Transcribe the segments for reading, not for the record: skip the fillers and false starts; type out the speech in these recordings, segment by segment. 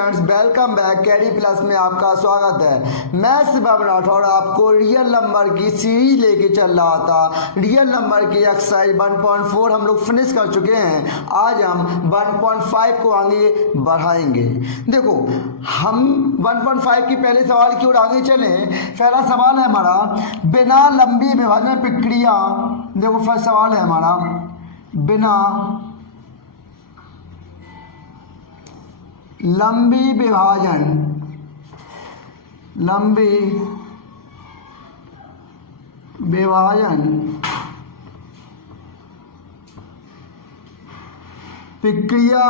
Students, welcome back. कैडी plus में आपका स्वागत है। मैं शिवम राठौर आपको रियल नंबर की सीरीज लेके चल रहा था। रियल नंबर की एक्सरसाइज 1.4 हम लोग फिनिश कर चुके हैं। आज हम 1.5 को आगे बढ़ाएंगे। देखो, हम 1.5 की पहले सवाल की ओर आगे चलें। पहला सवाल है हमारा, बिना लंबी विभाजन प्रक्रिया। देखो, फर्स्ट सवाल है हमारा, बिना लंबी विभाजन प्रक्रिया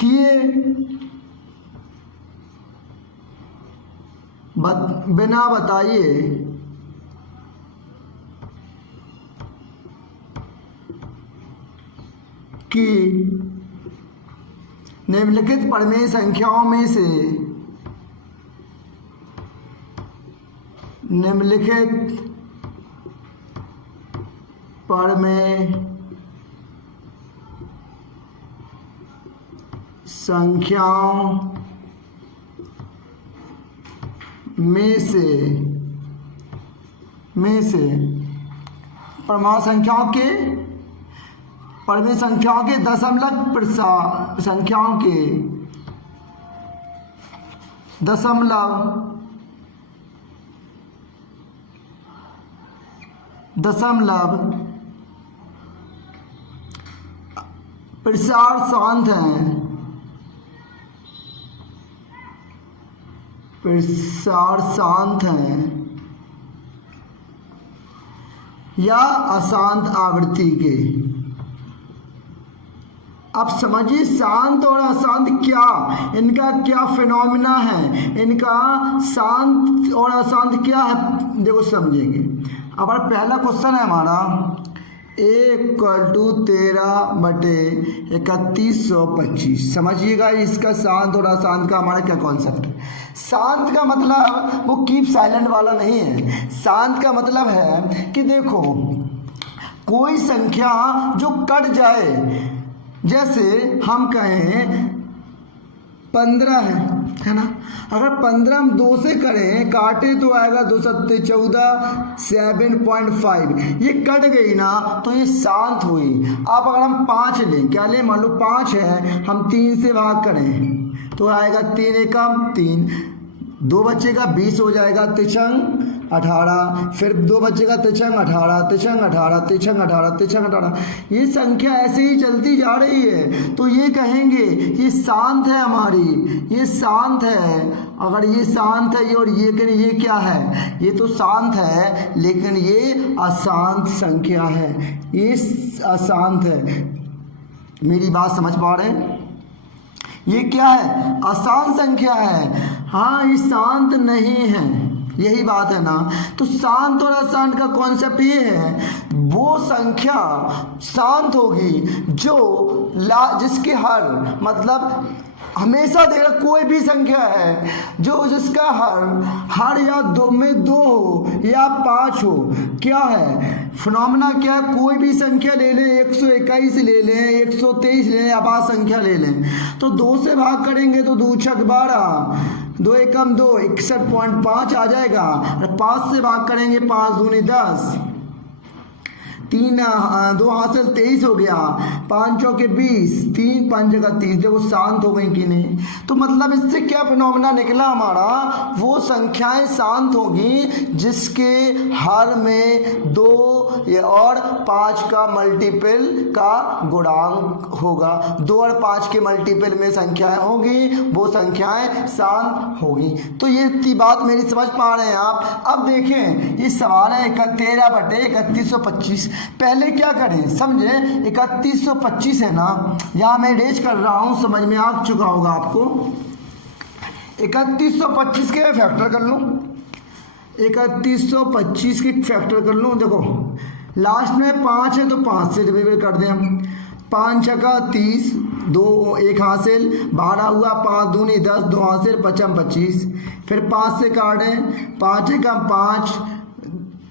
किए बिना बताइए कि निम्नलिखित परिमेय संख्याओं में से परिमेय संख्याओं के दशमलव प्रसार शांत हैं या अशांत आवृत्ति के। अब समझिए, शांत और अशांत इनका क्या फिनोमिना है, इनका शांत और अशांत क्या है, देखो समझेंगे। अब पहला क्वेश्चन है हमारा, A = 13/3125। समझिएगा इसका शांत और अशांत का हमारा क्या कॉन्सेप्ट है। शांत का मतलब वो कीप साइलेंट वाला नहीं है। शांत का मतलब है कि देखो, कोई संख्या जो कट जाए, जैसे हम कहें 15 है ना। अगर 15 हम 2 से करें, काटे तो आएगा 2 7 14 7.5। ये कट गई ना तो ये शांत हुई। अब अगर हम 5 लें, क्या लें, मान लो 5 है, हम 3 से भाग करें तो आएगा 3 एकम 3, 2 बचेगा 20 हो जाएगा, तिछंग 18, फिर 2 बचेगा तिछंग 18, तिछंग 18, तिछंग 18, तिछंग 18। ये संख्या ऐसे ही चलती जा रही है। तो ये कहेंगे ये शांत है हमारी, ये शांत है। अगर ये शांत है और ये क्या है, ये तो शांत है लेकिन ये अशांत संख्या है, ये अशांत है। मेरी बात समझ पा रहे हैं? ये क्या है, अशांत संख्या है। हाँ, ये शांत नहीं है, यही बात है ना। तो शांत और अशांत का कॉन्सेप्ट ये है, वो संख्या शांत होगी जिसके हर मतलब हमेशा दे रहा, कोई भी संख्या है जो जिसका हर या 2 में 2 हो या 5 हो। क्या है फिनोमिना, क्या है, कोई भी संख्या ले लें, 121 ले लें, 123 ले लें, आबाद संख्या ले लें, तो 2 से भाग करेंगे तो 2 छक 12, 2 एकम 2, 61.5 आ जाएगा। 5 से भाग करेंगे, 5 दूनी 10, 3 2 हासिल 23 हो गया, 5 चौके 20, 3 5 जगह 30। देखो शांत हो गई कि नहीं। तो मतलब इससे क्या फिनोमिना निकला हमारा, वो संख्याएं शांत होगी जिसके हर में 2 और 5 का मल्टीपल का गुणांक होगा। 2 और 5 के मल्टीपल में संख्याएं होगी, वो संख्याएं शांत होगी। तो ये इतनी बात मेरी समझ पा रहे हैं आप। अब देखें, ये सवाल है 13/3125। पहले क्या करें, समझे, 3125 है ना, यहाँ मैं रेज कर रहा हूँ, समझ में आ चुका होगा आपको। 3125 के फैक्टर कर लूँ, 3125 के फैक्टर कर लूँ। देखो लास्ट में 5 है तो 5 से डिवाइड कर दें हम। 5 छका 30, 2 1 हासिल, 12 हुआ, 5 दूनी 10, 2 हासिल, 5 25। फिर 5 से काटें, 5 एकम 5,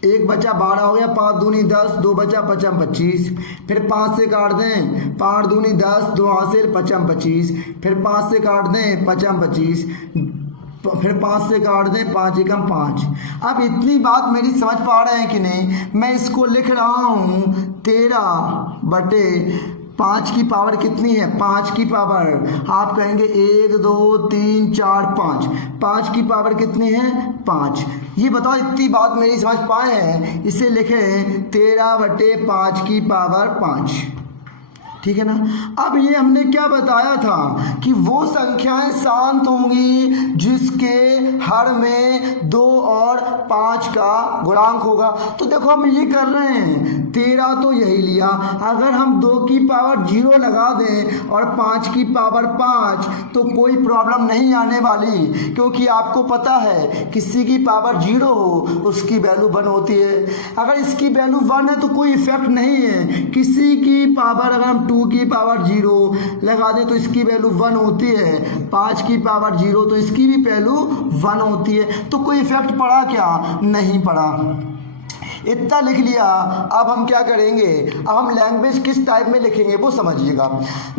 एक बचा 12 हो गया, 5 दूनी 10, 2 बचा 5 25, फिर 5 से काट दें, 5 दूनी 10, 2 हासिल 5 25, फिर 5 से काट दें 5 25, फिर 5 से काट दें 5 एकम 5। अब इतनी बात मेरी समझ पा रहे हैं कि नहीं? मैं इसको लिख रहा हूँ 13/5 की पावर कितनी है? 5 की पावर, आप कहेंगे 1 2 3 4 5, 5 की पावर कितनी है? 5। ये बताओ इतनी बात मेरी समझ पाए हैं? इसे लिखें 13/5 की पावर 5, ठीक है ना। अब ये हमने क्या बताया था कि वो संख्याएं शांत होंगी जिसके हर में 2 और 5 का गुणांक होगा। तो देखो हम ये कर रहे हैं, 13 तो यही लिया, अगर हम 2 की पावर 0 लगा दें और 5 की पावर 5 तो कोई प्रॉब्लम नहीं आने वाली, क्योंकि आपको पता है किसी की पावर 0 हो उसकी वैल्यू 1 होती है। अगर इसकी वैल्यू 1 है तो कोई इफेक्ट नहीं है। किसी की पावर अगर हम 2 की पावर 0 लगा दें तो इसकी वैल्यू 1 होती है, 5 की पावर 0 तो इसकी भी वैल्यू 1 होती है। तो कोई इफेक्ट पड़ा क्या? नहीं पड़ा। इतना लिख लिया। अब हम क्या करेंगे? अब हम लैंग्वेज किस टाइप में लिखेंगे वो समझिएगा।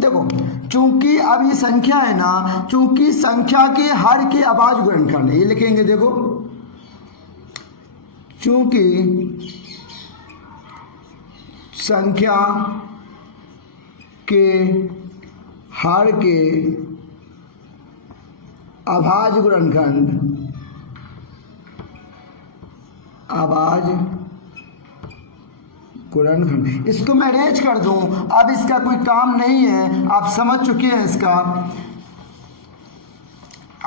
देखो, चूंकि अब ये संख्या है ना, चूंकि संख्या के हर के आवाज गुणनखंड, ये लिखेंगे। देखो, चूंकि संख्या के हर के आवाज गुणनखंड, आवाज गुणनखंड, इसको मैं अरेंज कर दूं। अब इसका कोई काम नहीं है, आप समझ चुके हैं इसका।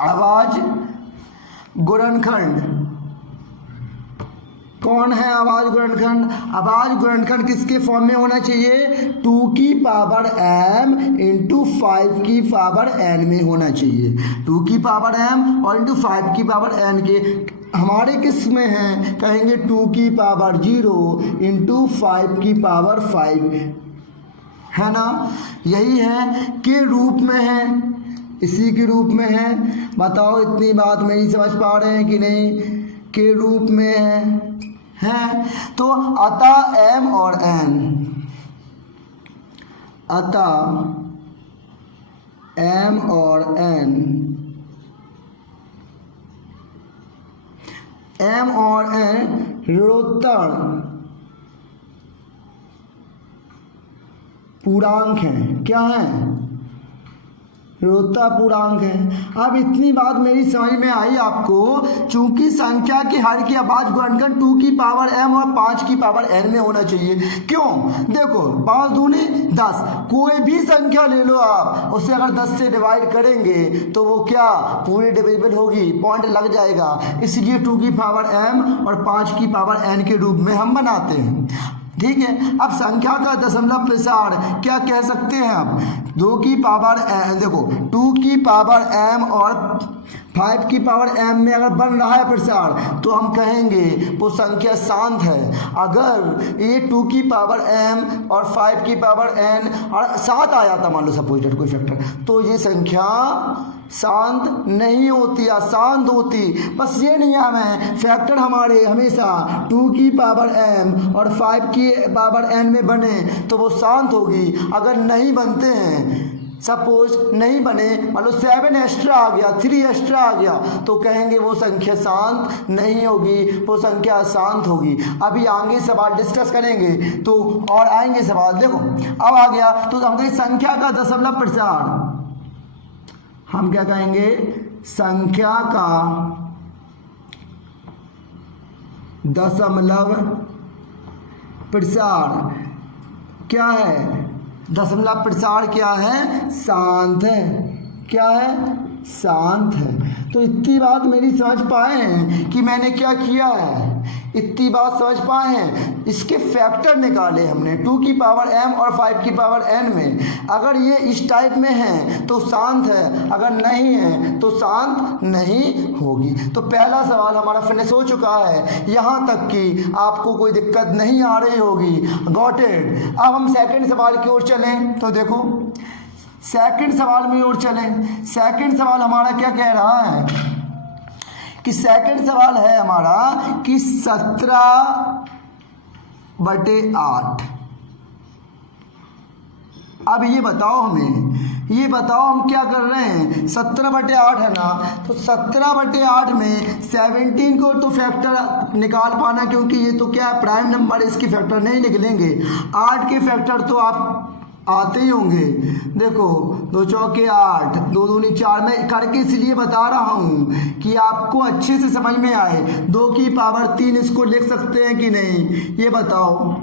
आवाज गुणनखंड कौन है? आवाज गुणनखंड। आवाज गुणनखंड किसके फॉर्म में होना चाहिए? 2 की पावर m इंटू 5 की पावर n में होना चाहिए। 2 की पावर m और इंटू 5 की पावर n के हमारे किस में हैं? कहेंगे 2 की पावर 0 इंटू 5 की पावर 5, है ना। यही है, के रूप में है, इसी के रूप में है। बताओ इतनी बात मेरी समझ पा रहे हैं कि नहीं? के रूप में है। तो अतः m और n, अतः m और n, m और n ऋणोत्तर पूर्णांक हैं। क्या है? ऋणोत्तर पूर्णांक है। अब इतनी बात मेरी समझ में आई आपको। चूंकि संख्या के हर की आवाज गुणनखंड 2 की पावर m और 5 की पावर n में होना चाहिए। क्यों? देखो, 5 दूनी 10, कोई भी संख्या ले लो आप, उसे अगर 10 से डिवाइड करेंगे तो वो क्या पूरी डिविजिबल होगी, पॉइंट लग जाएगा। इसलिए 2 की पावर m और 5 की पावर n के रूप में हम बनाते हैं। ठीक है। अब संख्या का दशमलव प्रसार क्या कह सकते हैं आप? 2 की पावर देखो 2 की पावर m और 5 की पावर m में अगर बन रहा है प्रसार तो हम कहेंगे वो संख्या शांत है। अगर ये 2 की पावर m और 5 की पावर n और 7 आ जाता मान लो सपोज कोई फैक्टर, तो ये संख्या शांत नहीं होती, अशांत होती। बस ये नियम है, फैक्टर हमारे हमेशा 2 की पावर m और 5 की पावर n में बने तो वो शांत होगी। अगर नहीं बनते हैं, सपोज नहीं बने, मान लो 7 एक्स्ट्रा आ गया, 3 एक्स्ट्रा आ गया, तो कहेंगे वो संख्या शांत नहीं होगी, वो संख्या अशांत होगी। अभी आगे सवाल डिस्कस करेंगे तो और आएंगे सवाल। देखो अब आ गया तो हम कहेंगे संख्या का दशमलव प्रसार, हम क्या कहेंगे? संख्या का दशमलव प्रसार क्या है? दशमलव प्रसार क्या है? शांत है। क्या है? शांत है। तो इतनी बात मेरी समझ पाए हैं कि मैंने क्या किया है? इतनी बात समझ पाए हैं। इसके फैक्टर निकाले हमने 2 की पावर m और 5 की पावर n में। अगर ये इस टाइप में है तो शांत है, अगर नहीं है तो शांत नहीं होगी। तो पहला सवाल हमारा फिनिश हो चुका है, यहाँ तक कि आपको कोई दिक्कत नहीं आ रही होगी। Got it. अब हम सेकंड सवाल की ओर चलें तो देखो सेकंड सवाल में ओर चलें। सेकंड सवाल हमारा क्या कह रहा है कि सेकंड सवाल है हमारा कि 17/8। अब ये बताओ हम क्या कर रहे हैं, 17/8 है ना, तो 17/8 में 17 को तो फैक्टर निकाल पाना, क्योंकि ये तो क्या है प्राइम नंबर, इसकी फैक्टर नहीं निकलेंगे। 8 के फैक्टर तो आप आते ही होंगे। देखो 2 चौके 8, 2 दूनी 4 में करके इसलिए बता रहा हूँ कि आपको अच्छे से समझ में आए। 2 की पावर 3 इसको लिख सकते हैं कि नहीं, ये बताओ।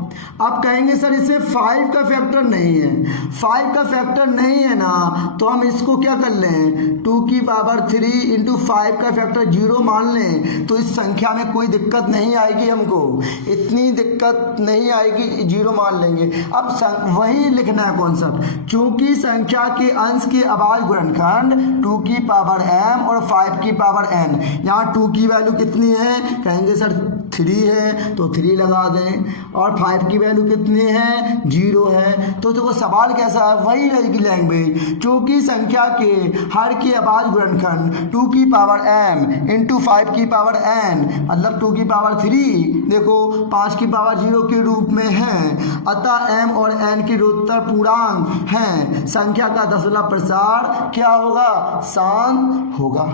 आप कहेंगे सर इसमें 5 का फैक्टर नहीं है। 5 का फैक्टर नहीं है ना, तो हम इसको क्या कर लें, 2 की पावर 3 इंटू 5 का फैक्टर 0 मान लें, तो इस संख्या में कोई दिक्कत नहीं आएगी, हमको इतनी दिक्कत नहीं आएगी, 0 मान लेंगे। अब वही लिखना है कॉन्सेप्ट, चूंकि संख्या के अंश के अभाज्य गुणनखंड 2 की पावर m और 5 की पावर n। यहाँ 2 की वैल्यू कितनी है, कहेंगे सर 3 है, तो 3 लगा दें, और 5 की वैल्यू कितनी है, 0 है। तो देखो सवाल कैसा है, वही रहेगी लैंग्वेज, चूंकि संख्या के हर के अभाज्य गुणनखंड 2 की पावर m इंटू 5 की पावर n, मतलब 2 की पावर 3 देखो 5 की पावर 0 के रूप में है, अतः m और n की रोत्तर पूर्णांक हैं, संख्या का दशमलव प्रसार क्या होगा, शांत होगा।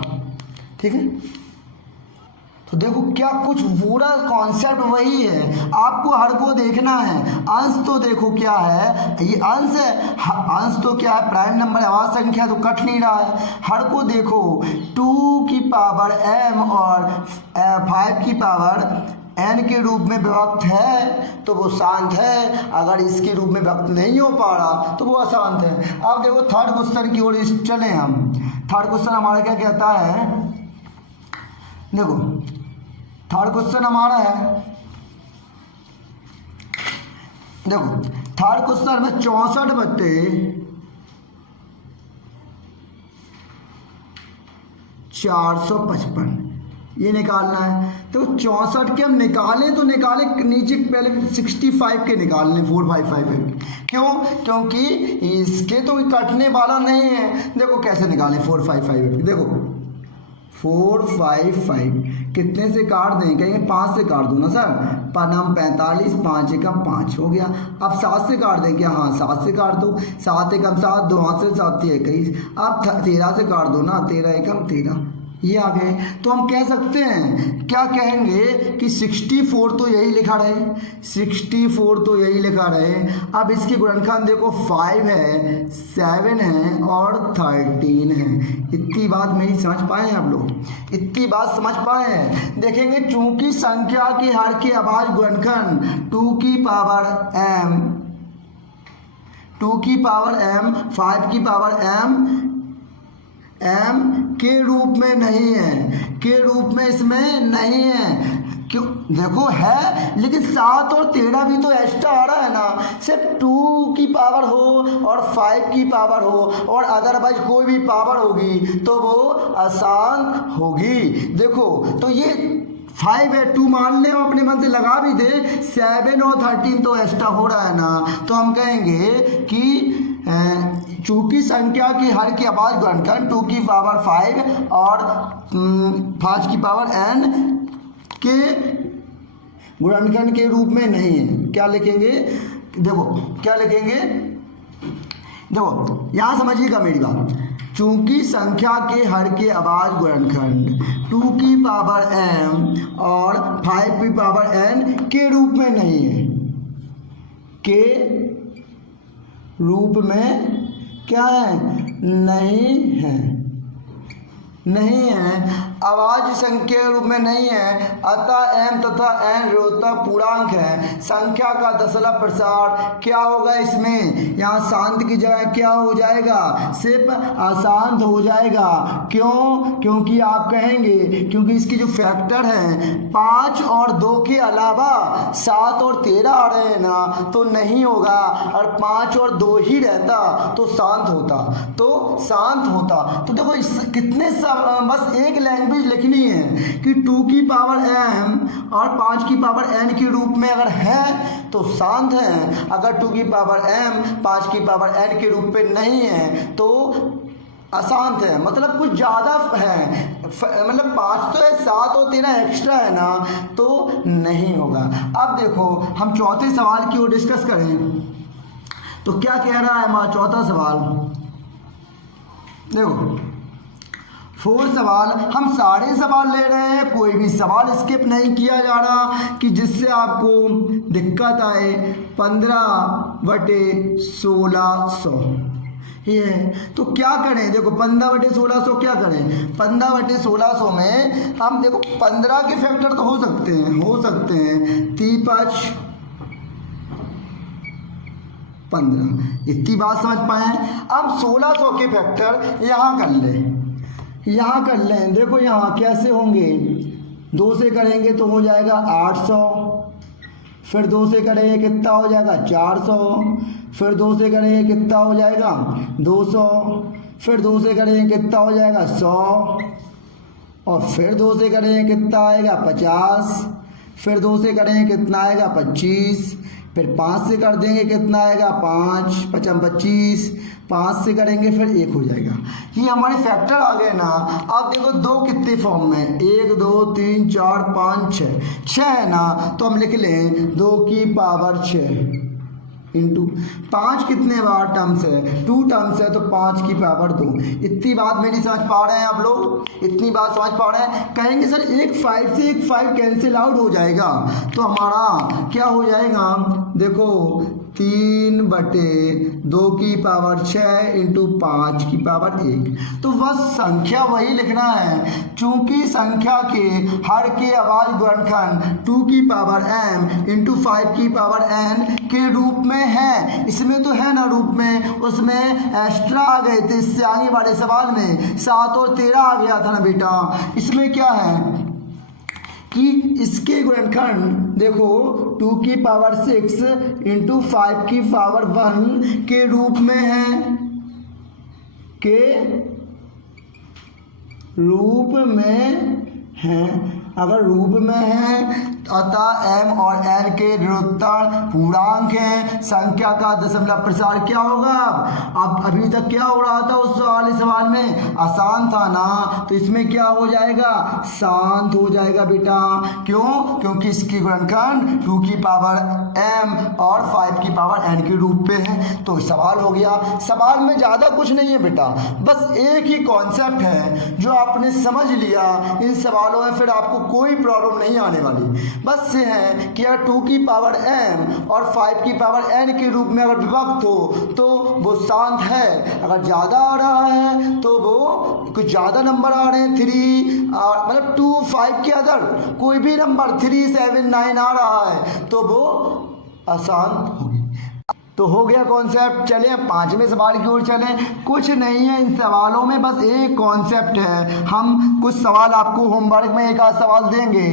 ठीक है, तो देखो क्या कुछ पूरा कॉन्सेप्ट वही है, आपको हर को देखना है। अंश तो देखो क्या है, ये अंश है, अंश तो क्या है प्राइम नंबर, अभाज्य संख्या तो कट नहीं रहा है। हर को देखो 2 की पावर m और 5 की पावर n के रूप में विभक्त है तो वो शांत है, अगर इसके रूप में विभक्त नहीं हो पा रहा तो वो अशांत है। अब देखो थर्ड क्वेश्चन की ओर चले हम। थर्ड क्वेश्चन हमारा क्या कहता है, देखो थर्ड क्वेश्चन हमारा है, देखो थर्ड क्वेश्चन में 64/455 ये निकालना है। तो 64 के हम निकालें तो निकाले नीचे पहले 65 के निकाल लें, 455। क्यों, क्योंकि इसके तो कटने वाला नहीं है। देखो कैसे निकालें 455, देखो 455 कितने से काट दें, कहेंगे 5 से काट दो ना सर, नाम 45, 5 एकम 5 हो गया। अब 7 से काट दें क्या, हाँ 7 से काट दो, 7 एकम 7, 2 हाथ से 7 21। अब 13 से काट दो ना, 13 एकम 13, ये आ गए। तो हम कह सकते हैं, क्या कहेंगे कि 64 तो यही लिखा रहे, 64 तो यही लिखा रहे। अब इसके गुणनखंड देखो 5 है, 7 है और 13 है। इतनी बात मेरी समझ पाए हैं आप लोग, इतनी बात समझ पाए हैं। देखेंगे चूंकि संख्या के हर के अभाज्य गुणनखंड 2 की पावर m, 2 की पावर m, 5 की पावर m के रूप में नहीं है, के रूप में इसमें नहीं है। क्यों, देखो है लेकिन 7 और 13 भी तो एक्स्ट्रा आ रहा है ना, सिर्फ 2 की पावर हो और 5 की पावर हो और अदरवाइज कोई भी पावर होगी तो वो आसान होगी। देखो तो ये 5 है, 2 मान ले, अपने मन से लगा भी दे, 7 और 13 तो एक्स्ट्रा हो रहा है ना, तो हम कहेंगे कि चूंकि संख्या की हर के अभाज्य गुणनखंड 2 की पावर 5 और 5 की पावर n के गुणनखंड के रूप में नहीं है। क्या लिखेंगे, देखो क्या लिखेंगे, देखो यहाँ समझिएगा मेरी बात, चूंकि संख्या के हर के अभाज्य गुणनखंड 2 की पावर m और 5 की पावर n के रूप में नहीं है, के रूप में क्या है, नहीं है, नहीं है, अभाज्य संख्या के रूप में नहीं है, अतः m तथा n ऋणात्मक पूर्णांक है। संख्या का दशमलव प्रसार क्या होगा, इसमें यहाँ शांत की जगह क्या हो जाएगा, सिर्फ अशांत हो जाएगा। क्यों, क्योंकि आप कहेंगे क्योंकि इसकी जो फैक्टर है 5 और 2 के अलावा 7 और 13 आ रहे हैं ना, तो नहीं होगा, और 5 और 2 ही रहता तो शांत होता, तो शांत होता। तो देखो इस कितने बस एक लैंग्वेज लिखनी है कि 2 की पावर m और 5 की पावर n के रूप में अगर है तो शांत है, अगर 2 की पावर m 5 की पावर n के रूप में नहीं है तो अशांत है, मतलब कुछ ज़्यादा है, मतलब 5 तो है, 7 और 13 एक्स्ट्रा है ना, तो नहीं होगा। अब देखो हम चौथे सवाल की ओर डिस्कस करें तो क्या कह रहा है हमारा चौथा सवाल। देखो 4 सवाल, हम सारे सवाल ले रहे हैं, कोई भी सवाल स्किप नहीं किया जा रहा कि जिससे आपको दिक्कत आए। 15/1600 ये है, तो क्या करें। देखो 15/1600 क्या करें, 15/1600 में हम देखो 15 के फैक्टर तो हो सकते हैं 3×5 15, इतनी बात समझ पाए। अब 1600 के फैक्टर यहाँ कर लें, देखो यहाँ कैसे होंगे, 2 से करेंगे तो हो जाएगा 800, फिर 2 से करेंगे कितना हो जाएगा 400, फिर 2 से करेंगे कितना हो जाएगा 200, फिर 2 से करेंगे कितना हो जाएगा 100, और फिर 2 से करेंगे कितना आएगा 50, फिर 2 से करेंगे कितना आएगा 25, फिर 5 से कर देंगे कितना आएगा 5, 5 25, 5 से करेंगे फिर 1 हो जाएगा। ये हमारे फैक्टर आ गए ना। अब देखो 2 कितने फॉर्म में, 1 2 3 4 5 6 है ना, तो हम लिख लें 2 की पावर 6 इंटू 5 कितने बार टर्म्स है, 2 टर्म्स है, तो 5 की पावर 2। इतनी बात मेरी समझ पा रहे हैं आप लोग, इतनी बात समझ पा रहे हैं। कहेंगे सर एक 5 से एक 5 कैंसिल आउट हो जाएगा, तो हमारा क्या हो जाएगा, देखो 3/2 की पावर 6 इंटू 5 की पावर 1। तो बस संख्या वही लिखना है, चूंकि संख्या के हर के अभाज्य गुणनखंड 2 की पावर m इंटू 5 की पावर n के रूप में है। इसमें तो है ना रूप में, उसमें एक्स्ट्रा आ गए थे, इससे आगे वाले सवाल में 7 और 13 आ गया था ना बेटा। इसमें क्या है कि इसके गुणनखंड देखो 2 की पावर 6 इंटू 5 की पावर 1 के रूप में है, के रूप में है। अगर रूप में है अतः m और n के निरुत्तर पूर्णांक हैं। संख्या का दशमलव प्रसार क्या होगा, अब अभी तक क्या हो रहा था उस वाले सवाल में, अशांत था ना, तो इसमें क्या हो जाएगा, शांत हो जाएगा बेटा। क्यों, क्योंकि इसकी गुणनखंड 2 की पावर m और 5 की पावर n के रूप में है। तो सवाल हो गया। सवाल में ज़्यादा कुछ नहीं है बेटा, बस एक ही कॉन्सेप्ट है जो आपने समझ लिया। इन सवालों में फिर आपको कोई प्रॉब्लम नहीं आने वाली। बस ये है कि अगर 2 की पावर m और 5 की पावर n के रूप में अगर विभक्त हो तो वो शांत है। अगर ज़्यादा आ रहा है तो वो कुछ ज़्यादा नंबर आ रहे हैं, 3 मतलब 2 5 के अदर कोई भी नंबर 3 7 9 आ रहा है तो वो अशांत होगी। तो हो गया कॉन्सेप्ट। चले अब 5वें सवाल की ओर चलें। कुछ नहीं है इन सवालों में, बस एक कॉन्सेप्ट है। हम कुछ सवाल आपको होमवर्क में एक आध सवाल देंगे।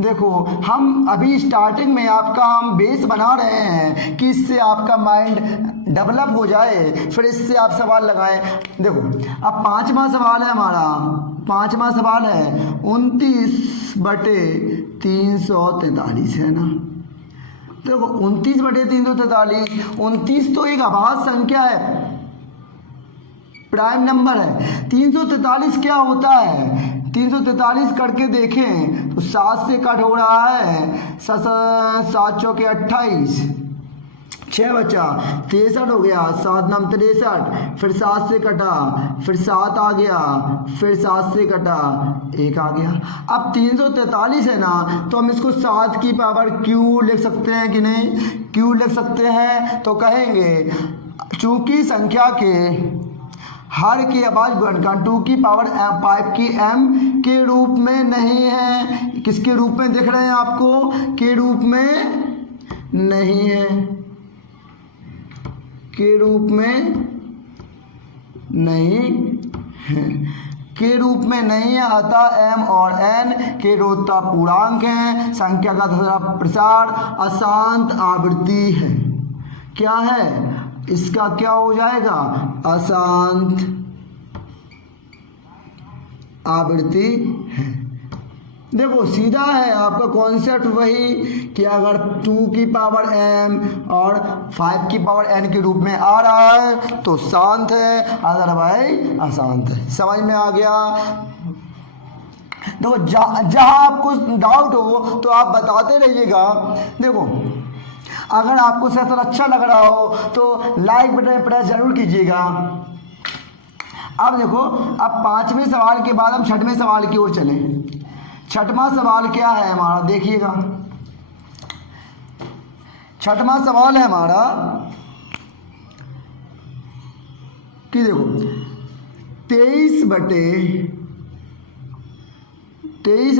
देखो हम अभी स्टार्टिंग में आपका हम बेस बना रहे हैं कि इससे आपका माइंड डेवलप हो जाए, फिर इससे आप सवाल लगाएं। देखो अब 5वां सवाल है हमारा, 5वां सवाल है 29/343 है ना। देखो 29/343, 29 तो एक अभाज्य संख्या है, प्राइम नंबर है। 343 क्या होता है, 343 करके देखें तो 7 से कट हो रहा है, 7 चौके 28, 6 बचा, 63 हो गया, 7 9 63, फिर 7 से कटा, फिर 7 आ गया, फिर 7 से कटा, 1 आ गया। अब 343 है ना, तो हम इसको 7 की पावर q लिख सकते हैं कि नहीं, q लिख सकते हैं। तो कहेंगे चूंकि संख्या के हर के अभाज्य गुणनखंड 2 की पावर 5 की m के रूप में नहीं है। किसके रूप में दिख रहे हैं आपको, के रूप में नहीं है, के रूप में नहीं है, के रूप में नहीं है। अतः m और n के निरुत्तर पूर्णांक हैं। संख्या का दशमलव प्रसार अशांत आवृत्ति है। क्या है इसका, क्या हो जाएगा, अशांत आवृत्ति है। देखो सीधा है आपका कॉन्सेप्ट वही कि अगर 2 की पावर m और 5 की पावर n के रूप में आ रहा है तो शांत है, अदरवाइज अशांत है। समझ में आ गया। देखो जहाँ आपको डाउट हो तो आप बताते रहिएगा। देखो अगर आपको सेशन अच्छा लग रहा हो तो लाइक बटन प्रेस जरूर कीजिएगा। अब देखो, अब 5वें सवाल के बाद हम 6वें सवाल की ओर चलें। 6वां सवाल क्या है हमारा, देखिएगा। 6वां सवाल है हमारा कि देखो 23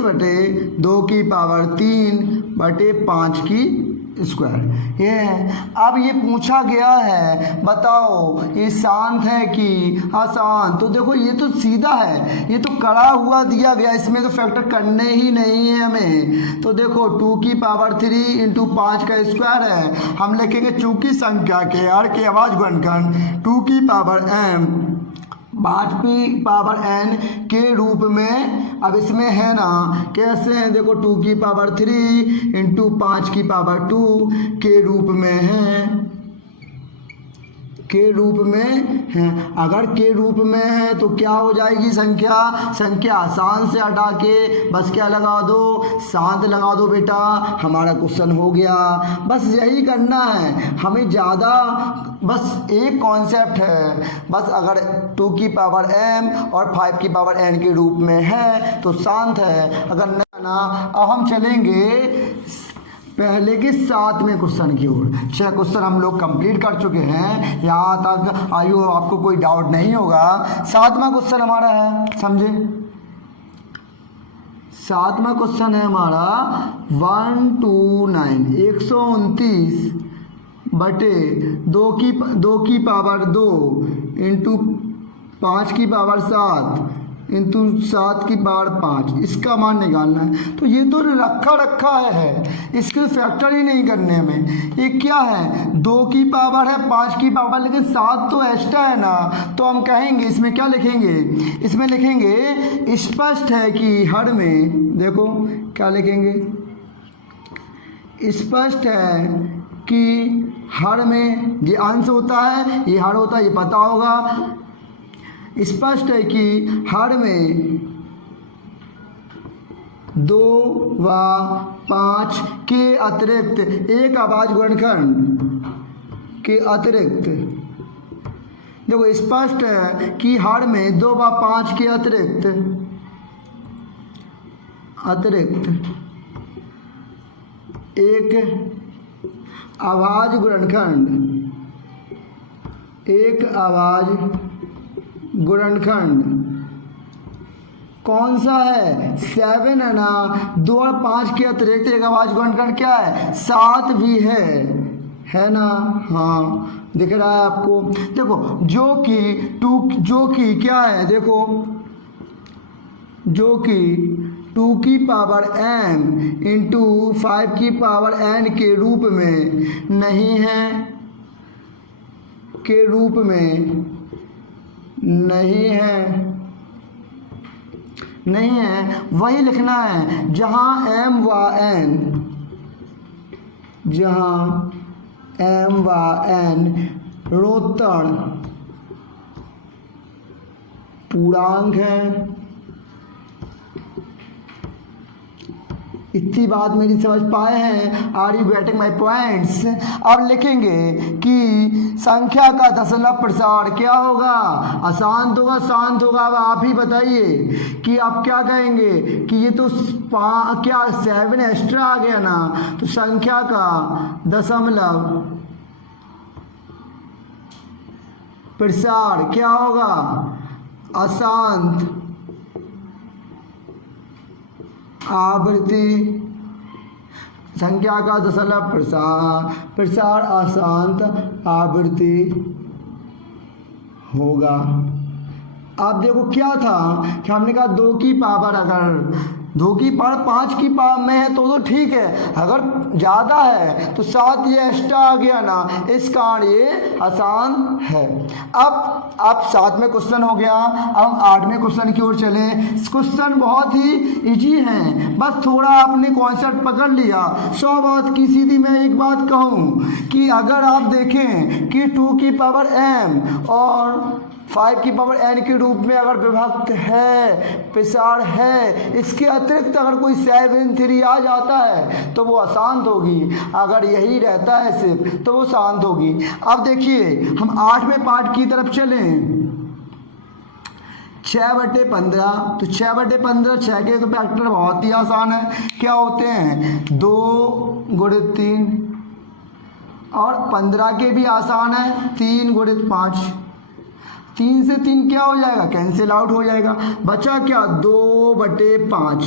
बटे 2 की पावर 3 बटे 5 की स्क्वायर ये है। अब ये पूछा गया है, बताओ ये शांत है कि अशांत। तो देखो ये तो सीधा है, ये तो कड़ा हुआ दिया गया, इसमें तो फैक्टर करने ही नहीं है हमें। तो देखो 2 की पावर 3 इंटू 5 का स्क्वायर है। हम लिखेंगे चूंकि संख्या के हर के आवाज गुणनखंड 2 की पावर m 5 की पावर n के रूप में। अब इसमें है ना कैसे है, देखो 2 की पावर 3 इंटू 5 की पावर 2 के रूप में है, के रूप में है। अगर के रूप में है तो क्या हो जाएगी संख्या शांत से हटा के बस क्या लगा दो, शांत लगा दो बेटा, हमारा क्वेश्चन हो गया। बस यही करना है हमें, ज़्यादा बस एक कॉन्सेप्ट है। बस अगर 2 की पावर m और 5 की पावर n के रूप में है तो शांत है, अगर ना। अब हम चलेंगे पहले के 7वें क्वेश्चन की ओर। 6 क्वेश्चन हम लोग कंप्लीट कर चुके हैं, यहाँ तक आयु आपको कोई डाउट नहीं होगा। 7वां क्वेश्चन हमारा है, समझे। 7वां क्वेश्चन है हमारा 129 बटे 2 की पावर 2 इंटू 5 की पावर 7 इंटू 7 की पावर 5, इसका मान निकालना है। तो ये तो रखा है, इसके फैक्टर ही नहीं करने हमें। ये क्या है, 2 की पावर है 5 की पावर, लेकिन 7 तो एक्स्ट्रा है ना। तो हम कहेंगे इसमें क्या लिखेंगे, इसमें लिखेंगे स्पष्ट है कि हर में, देखो क्या लिखेंगे, स्पष्ट है कि हर में ये अंश होता है, ये हर होता है, ये पता होगा। स्पष्ट है कि हर में 2 व 5 के अतिरिक्त एक आवाज गुणनखंड के अतिरिक्त, देखो स्पष्ट है कि हर में 2 व 5 के अतिरिक्त एक आवाज गुणनखंड कौन सा है, 7 है ना। 2 और 5 के अतिरिक्त एक आवाज गुणनखंड क्या है, 7 भी है ना। हाँ दिख रहा है आपको। देखो जो कि क्या है, देखो जो कि 2 की पावर m इंटू 5 की पावर n के रूप में नहीं है, के रूप में नहीं है, वही लिखना है जहाँ m व n रोतण पूर्णांक है। इतनी बात मेरी समझ पाए हैं, are you getting my points. अब लिखेंगे कि संख्या का दशमलव प्रसार क्या होगा, अशांत होगा शांत होगा। अब आप ही बताइए कि आप क्या कहेंगे कि ये तो क्या 7 एक्स्ट्रा आ गया ना, तो संख्या का दशमलव प्रसार क्या होगा, अशांत आवृत्ति। संख्या का दशमलव प्रसार अशांत आवृत्ति होगा। अब देखो क्या था कि हमने कहा 2 की पावर अगर 2 की पावर 5 की पावर में है तो ठीक है, अगर ज़्यादा है तो 7 ये एक्स्ट्रा आ गया ना, इस कारण ये आसान है। अब 7 में क्वेश्चन हो गया, अब 8 में क्वेश्चन की ओर चले। क्वेश्चन बहुत ही इजी है, बस थोड़ा आपने कॉन्सेप्ट पकड़ लिया। 100 बात की सीधी मैं एक बात कहूँ कि अगर आप देखें कि 2 की पावर m और 5 की पावर n के रूप में अगर विभक्त है, प्रसार है, इसके अतिरिक्त अगर कोई 7 3 आ जाता है तो वो अशांत होगी, अगर यही रहता है सिर्फ तो वो शांत होगी। अब देखिए हम 8वें पार्ट की तरफ चलें। 6/15, तो 6/15 6 के तो फैक्टर बहुत ही आसान है, क्या होते हैं 2 × 3, और 15 के भी आसान है 3 × 5, 3 से 3 क्या हो जाएगा, कैंसिल आउट हो जाएगा, बचा क्या 2/5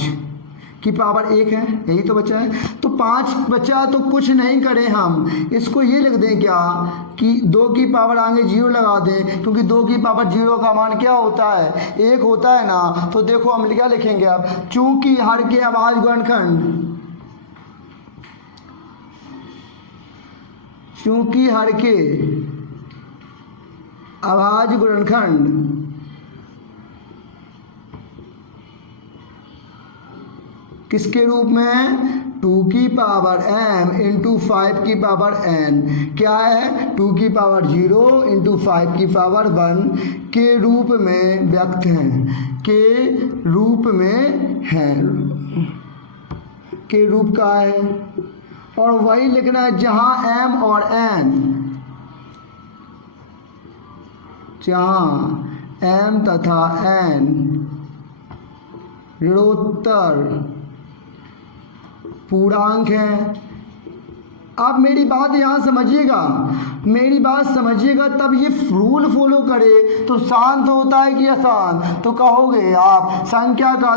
की पावर 1 है, यही तो बचा है। तो 5 बचा तो कुछ नहीं करें, हम इसको ये लिख दें क्या कि 2 की पावर आगे 0 लगा दें, क्योंकि 2 की पावर 0 का मान क्या होता है 1 होता है ना। तो देखो हम क्या लिखेंगे अब, चूंकि हर के अभाज्य गुणनखंड, चूंकि हर के अभाज्य गुणनखंड किसके रूप में 2 की पावर m इंटू 5 की पावर n, क्या है 2 की पावर 0 इंटू 5 की पावर 1 के रूप में व्यक्त हैं, के रूप में है, के रूप का है। और वही लिखना है जहाँ m और n, जहाँ m तथा n ऋणोत्तर पूर्णांक है। अब मेरी बात यहाँ समझिएगा, मेरी बात समझिएगा, तब ये रूल फॉलो करे तो शांत होता है कि अशांत। तो कहोगे आप संख्या का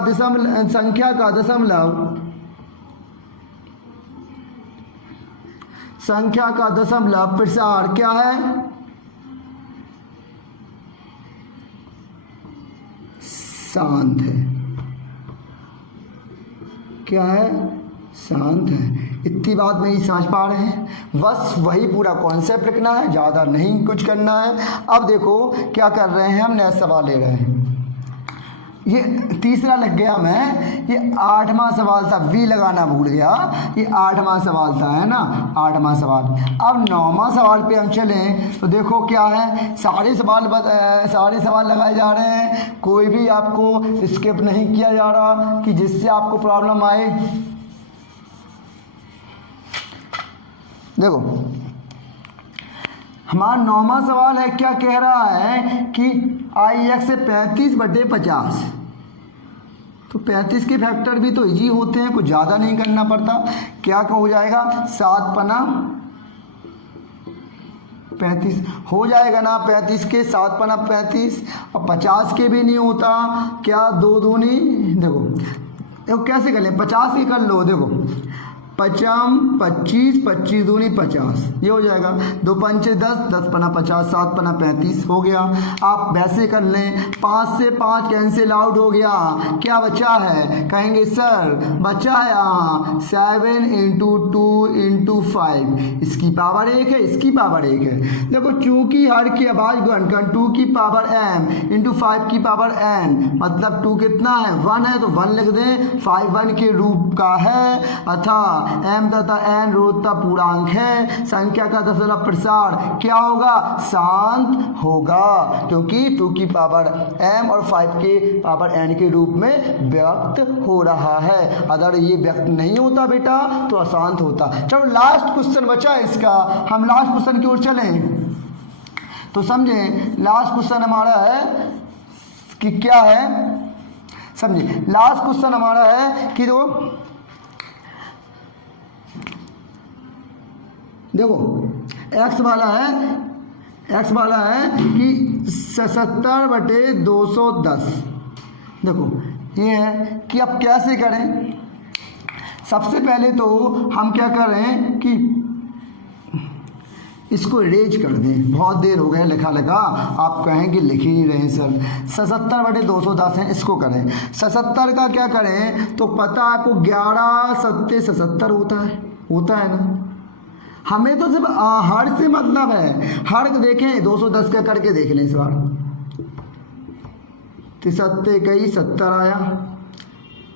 दशमलव प्रसार क्या है, शांत है, क्या है शांत है। इतनी बात नहीं समझ पा रहे हैं, बस वही पूरा कॉन्सेप्ट लिखना है, ज़्यादा नहीं कुछ करना है। अब देखो क्या कर रहे हैं, हम नया सवाल ले रहे हैं। ये तीसरा लग गया मैं, ये 8वां सवाल था, वी लगाना भूल गया, ये 8वां सवाल था, है ना 8वां सवाल। अब 9वां सवाल पे हम चलें तो देखो क्या है, सारे सवाल लगाए जा रहे हैं, कोई भी आपको स्किप नहीं किया जा रहा कि जिससे आपको प्रॉब्लम आए। देखो हमारा 9वां सवाल है, क्या कह रहा है कि IX से 35/50, तो 35 के फैक्टर भी तो इजी होते हैं, कुछ ज़्यादा नहीं करना पड़ता। क्या हो जाएगा 7×5 35 हो जाएगा ना, 35 के 7×5 35, और 50 के भी नहीं होता, क्या 2 दूनी, देखो कैसे कर लें, 50 के कर लो, देखो 5×5 25, 25 दूनी 50, ये हो जाएगा, 2 पंचे 10, 10×5 50, 7×5 35 हो गया। आप वैसे कर लें, 5 से 5 कैंसिल आउट हो गया, क्या बचा है, कहेंगे सर बचा है 7 × 2 × 5, इसकी पावर 1 है, इसकी पावर 1 है। देखो चूंकि हर के अभाज्य गुणनखंड 2 की पावर m इंटू 5 की पावर n, मतलब 2 कितना है 1 है, तो 1 लिख दें, 5 1 के रूप का है, अथा m तथा n ऋणोत्तर पूर्णांक है, संख्या का दशमलव प्रसार क्या होगा, शांत होगा, क्योंकि 2 की पावर m और 5 के पावर n के रूप में व्यक्त हो रहा है। अगर ये व्यक्त नहीं होता बेटा तो अशांत होता। चलो लास्ट क्वेश्चन बचा इसका, हम लास्ट क्वेश्चन की ओर चलें तो समझें, लास्ट क्वेश्चन हमारा है कि क्या है, समझे लास्ट क्वेश्चन हमारा है कि देखो x वाला है कि 77/210। देखो ये है कि अब कैसे करें, सबसे पहले तो हम क्या कर रहे हैं कि इसको रेज कर दें, बहुत देर हो गया लिखा लिखा, आप कहेंगे लिख ही नहीं रहे सर। 77/210 है, इसको करें। 77 का क्या करें तो पता आपको 11 सत्ते 77 होता है ना। हमें तो सिर्फ हर से मतलब है, हर देखें 210 का करके देख लें इस बार। 73 कई 70 आया,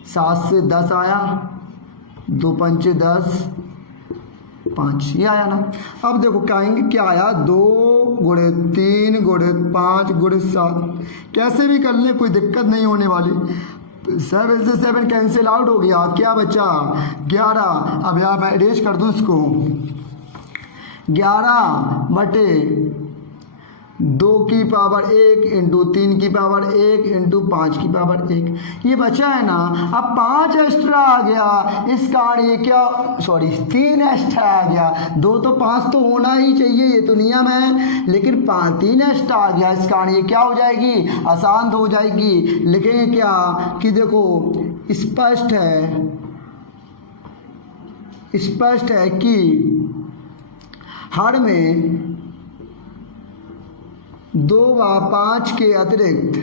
7 से 10 आया, 2 पंचे 10, 5 ये आया ना। अब देखो कहेंगे क्या आया, 2 गुणे 3 गुणे 5 गुणे 7, कैसे भी कर ले कोई दिक्कत नहीं होने वाली। 7 से 7 कैंसिल आउट हो गया, क्या बचा 11। अब यहाँ मैं अरेंज कर दूँ इसको, 11/2 की पावर 1 इंटू 3 की पावर 1 इंटू 5 की पावर 1, ये बचा है ना। अब 5 एक्स्ट्रा आ गया इस कारण ये क्या, सॉरी 3 एक्स्ट्रा आ गया। 2 तो 5 तो होना ही चाहिए, ये तो नियम है, लेकिन 3 एक्स्ट्रा आ गया इस कारण ये क्या हो जाएगी, आसान हो जाएगी। लिखेंगे क्या कि देखो स्पष्ट है कि हर में 2/5 के अतिरिक्त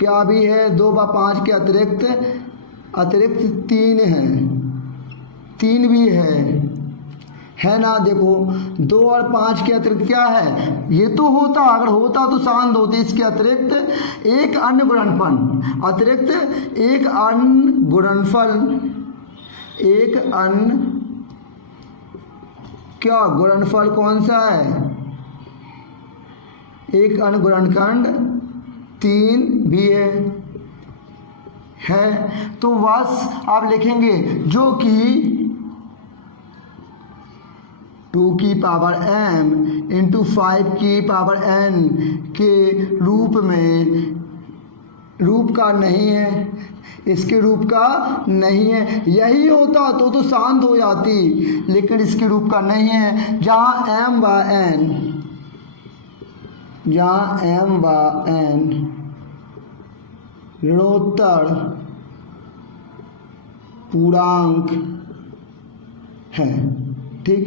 क्या भी है, 2/5 के अतिरिक्त 3 है, 3 भी है ना। देखो 2 और 5 के अतिरिक्त क्या है, ये तो होता, अगर होता तो शांत होती। इसके अतिरिक्त एक अन्य गुणनफल कौन सा है, एक अन्य गुणनखंड 3 भी है। तो बस आप लिखेंगे जो कि 2 की पावर m इंटू 5 की पावर n के रूप का नहीं है, इसके रूप का नहीं है। यही होता तो शांत हो जाती, लेकिन इसके रूप का नहीं है। जहाँ m व n ऋणोत्तर पूर्णांक है, ठीक,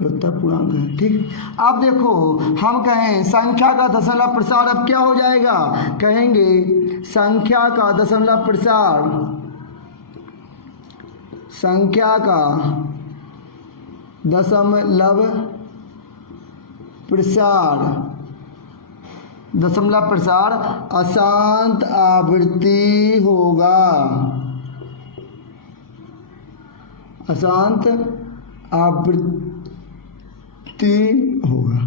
पूर्णांक है, ठीक। अब देखो हम कहें संख्या का दशमलव प्रसार, अब क्या हो जाएगा, कहेंगे संख्या का दशमलव प्रसार, दशमलव प्रसार अशांत आवृत्ति होगा, अशांत आवृत्ति होगा।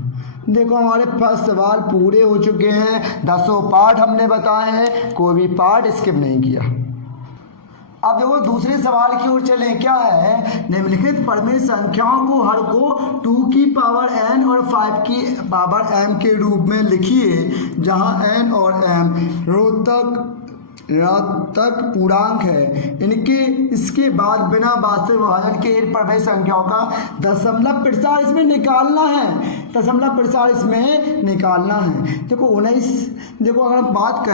देखो हमारे फर्स्ट सवाल पूरे हो चुके हैं, 10 पार्ट हमने बताए हैं, कोई भी पार्ट स्किप नहीं किया। अब देखो दूसरे सवाल की ओर चलें। क्या है, निम्नलिखित परिमेय संख्याओं को हर को 2 की पावर n और 5 की पावर m के रूप में लिखिए, जहां n और m ऋणात्मक पूर्णांक है। इसके बाद बिना वास्तविक विभाजन के इन परिमेय संख्याओं का दशमलव प्रसार इसमें निकालना है, दशमलव प्रसार इसमें निकालना है। देखो 19, देखो अगर हम बात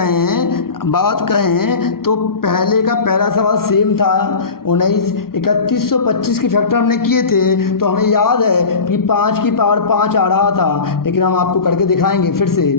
कहें तो पहला सवाल सेम था, 19 3125 के फैक्टर हमने किए थे, तो हमें याद है कि 5 की पावर 5 आ रहा था, लेकिन हम आपको करके दिखाएंगे फिर से।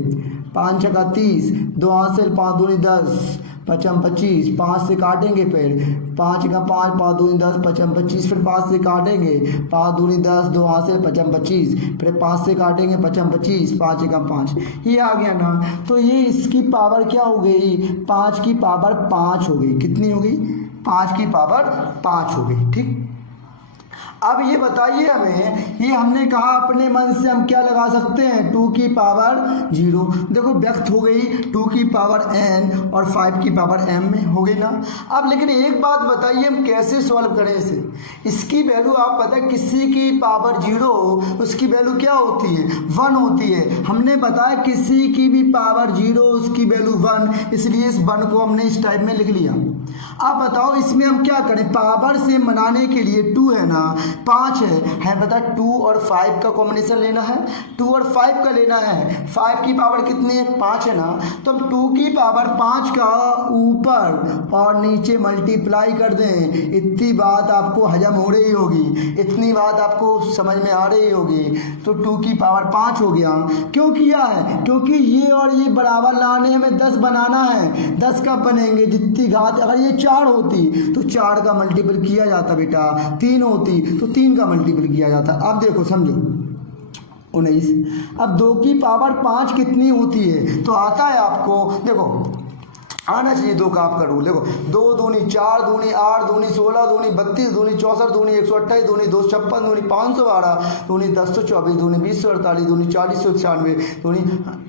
5 × 30, 2 हासिल 5 दूनी 10, 5 × 25, 5 से काटेंगे, फिर 5 × 5, 5 दूनी 10, 5 × 25, फिर 5 से काटेंगे, 5 दूनी 10, 2 हासिल 5 × 25, फिर 5 से काटेंगे, 5 × 25, 5 × 5, ये आ गया ना। तो ये इसकी पावर क्या हो गई, 5 की पावर 5 हो गई। कितनी हो गई, 5 की पावर 5 हो गई, ठीक। अब ये बताइए हमें, ये हमने कहा अपने मन से हम क्या लगा सकते हैं, 2 की पावर 0। देखो व्यक्त हो गई 2 की पावर n और 5 की पावर m में हो गई ना। अब लेकिन एक बात बताइए हम कैसे सॉल्व करें इसे। इसकी वैल्यू आप पता है, किसी की पावर 0 उसकी वैल्यू क्या होती है, 1 होती है। हमने बताया किसी की भी पावर 0 उसकी वैल्यू 1, इसलिए इस 1 को हमने इस टाइप में लिख लिया। अब बताओ इसमें हम क्या करें, पावर से मनाने के लिए 2 है ना, 5 है बता 2 और 5 का कॉम्बिनेशन लेना है, 2 और 5 का लेना है। 5 की पावर कितनी है, 5 है ना, तो अब 2 की पावर 5 का ऊपर और नीचे मल्टीप्लाई कर दें। इतनी बात आपको हजम हो रही होगी, इतनी बात आपको समझ में आ रही होगी। तो 2 की पावर 5 हो गया। क्यों किया है, क्योंकि ये और ये बराबर लाने हमें 10 बनाना है। 10 कब बनेंगे, जितनी घात, अगर ये 4 होती तो 4 का मल्टीपल किया जाता बेटा, 3 होती तो 3 का मल्टीपल किया जाता। अब देखो समझो 19। अब 2 की पावर 5 कितनी होती है, तो आता है आपको, देखो आना चाहिए 2 का आपका रूल। देखो 2 दूनी 4 दूनी 8 दूनी 16 दूनी 32 दूनी 64 दूनी 128 दूनी 256 दूनी 512 दूनी 1024 दूनी 2048 दूनी 4096 दूनी,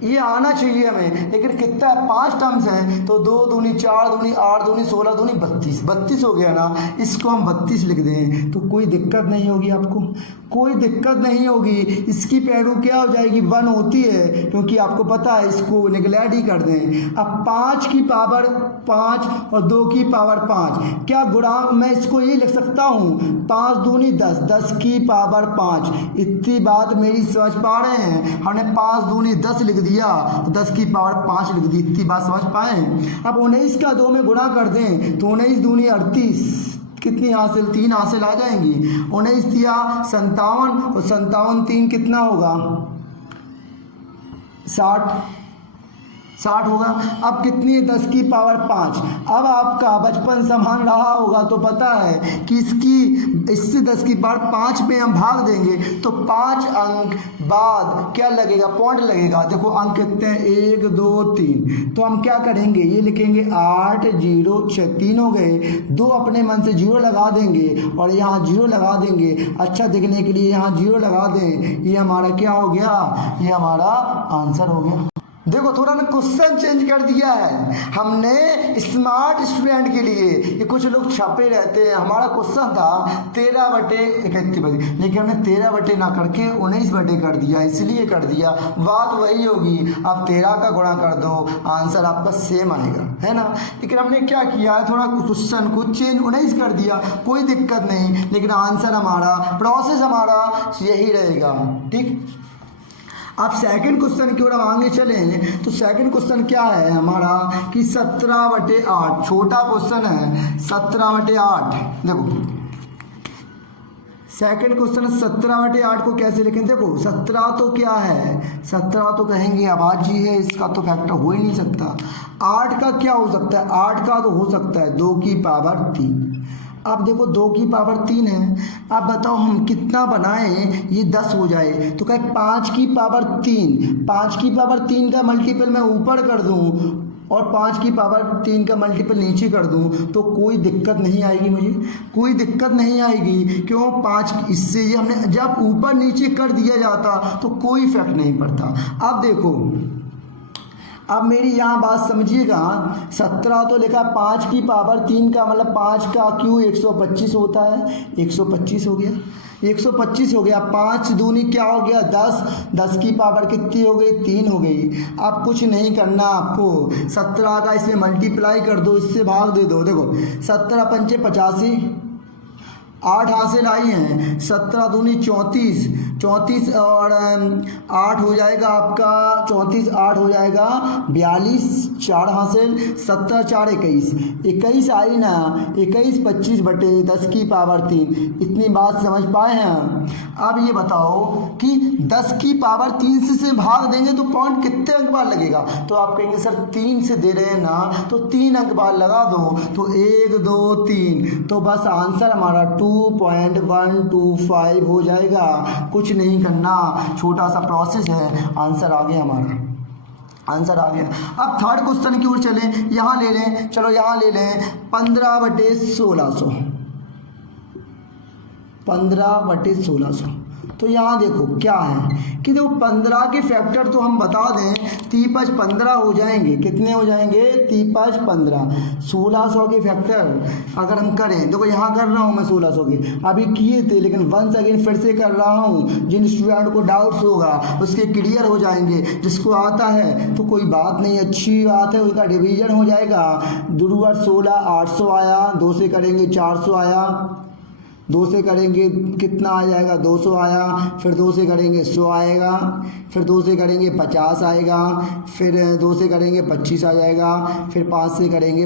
ये आना चाहिए हमें। लेकिन कितना है, 5 टर्म्स हैं, तो 2 दूनी 4 दूनी 8 दूनी 16 दूनी 32 हो गया ना, इसको हम 32 लिख दें तो कोई दिक्कत नहीं होगी आपको, कोई दिक्कत नहीं होगी। इसकी वैल्यू क्या हो जाएगी, 1 होती है, क्योंकि आपको पता है इसको निगलेक्ट ही कर दें। अब 5 की पावर 5 और 2 की पावर 5 क्या गुणा, मैं इसको ये लिख सकता हूँ 5 दूनी 10, 10 की पावर 5। इतनी बात मेरी समझ पा रहे हैं, हमने 5 दूनी 10 लिख दिया, 10 की पावर 5 लिख दी। इतनी बात समझ पाए। अब 19 का 2 में गुणा कर दें तो 19 दूनी 38, कितनी हासिल, 3 हासिल आ जाएंगी। 19 दिया 57 और 57 3 कितना होगा, 60 होगा। अब कितनी है, 10 की पावर 5। अब आपका बचपन समान रहा होगा तो पता है कि इससे 10 की पावर 5 पे हम भाग देंगे तो 5 अंक बाद क्या लगेगा, पॉइंट लगेगा। देखो अंक कितने हैं, 1 2 3, तो हम क्या करेंगे, ये लिखेंगे 8 0 6, 3 हो गए। 2 अपने मन से 0 लगा देंगे और यहाँ 0 लगा देंगे, अच्छा दिखने के लिए यहाँ 0 लगा दें। ये हमारा क्या हो गया, ये हमारा आंसर हो गया। देखो थोड़ा ना क्वेश्चन चेंज कर दिया है हमने स्मार्ट स्टूडेंट के लिए। ये कुछ लोग छापे रहते हैं, हमारा क्वेश्चन था 13/31, लेकिन हमने 13 ना करके 19 कर दिया, इसलिए कर दिया। बात वही होगी, आप 13 का गुणा कर दो, आंसर आपका सेम आएगा, है ना। लेकिन हमने क्या किया है, थोड़ा क्वेश्चन को चेंज 19 कर दिया, कोई दिक्कत नहीं, लेकिन आंसर हमारा, प्रोसेस हमारा यही रहेगा, ठीक। अब सेकंड क्वेश्चन की ओर हम आगे चलें तो सेकंड क्वेश्चन क्या है हमारा कि 17/8, छोटा क्वेश्चन है 17/8। देखो सेकंड क्वेश्चन 17/8 को कैसे लिखें, देखो 17 तो क्या है, 17 तो कहेंगे अभाज्य है, इसका तो फैक्टर हो ही नहीं सकता। 8 का क्या हो सकता है, 8 का तो हो सकता है 2 की पावर 3। अब देखो 2 की पावर 3 है, अब बताओ हम कितना बनाएं ये 10 हो जाए, तो कहे 5 की पावर 3, 5 की पावर 3 का मल्टीपल मैं ऊपर कर दूं और 5 की पावर 3 का मल्टीपल नीचे कर दूं तो कोई दिक्कत नहीं आएगी, मुझे कोई दिक्कत नहीं आएगी। क्यों, 5 इससे ये हमने जब ऊपर नीचे कर दिया जाता तो कोई इफेक्ट नहीं पड़ता। अब देखो, अब मेरी यहाँ बात समझिएगा, 17 तो लिखा, 5 की पावर 3 का मतलब 5 का क्यू 125 होता है, 125 हो गया, 125 हो गया। 5 दूनी क्या हो गया 10, 10 की पावर कितनी हो गई 3 हो गई। अब कुछ नहीं करना आपको, 17 का इसमें मल्टीप्लाई कर दो, इससे भाग दे दो। देखो 17 पंचे 85, 8 हासिल आई हैं, 17 दूनी 34, 34 और 8 हो जाएगा आपका 34, 8 हो जाएगा 42, 4 हासिल, 17 4 21, 21 आई ना, 21 25/10 की पावर 3। इतनी बात समझ पाए हैं। अब ये बताओ कि 10 की पावर 3 से भाग देंगे तो पॉइंट कितने अंक बाद लगेगा, तो आप कहेंगे सर 3 से दे रहे हैं ना, तो 3 अंक बाद लगा दो, तो 1 2 3, तो बस आंसर हमारा 2.125 हो जाएगा। कुछ नहीं करना, छोटा सा प्रोसेस है, आंसर आ गया हमारा, आंसर आ गया। अब थर्ड क्वेश्चन की ओर चलें, यहाँ ले लें, चलो यहाँ ले लें 15/1600, 15/1600। तो यहाँ देखो क्या है कि देखो 15 के फैक्टर तो हम बता दें, 3 15 हो जाएंगे, कितने हो जाएंगे 3 15, 1600 के फैक्टर अगर हम करें, देखो यहाँ कर रहा हूँ मैं 1600 के, अभी किए थे लेकिन वंस अगेन फिर से कर रहा हूँ। जिन स्टूडेंट को डाउट्स होगा उसके क्लियर हो जाएंगे, जिसको आता है तो कोई बात नहीं, अच्छी बात है, उसका डिवीजन हो जाएगा। 2 16 800 आया, 2 से करेंगे 400 आया, 2 से करेंगे कितना आ जाएगा, 200 आया, फिर 2 से करेंगे 100 आएगा, फिर 2 से करेंगे 50 आएगा, फिर 2 से करेंगे 25 आ जाएगा, फिर 5 से करेंगे,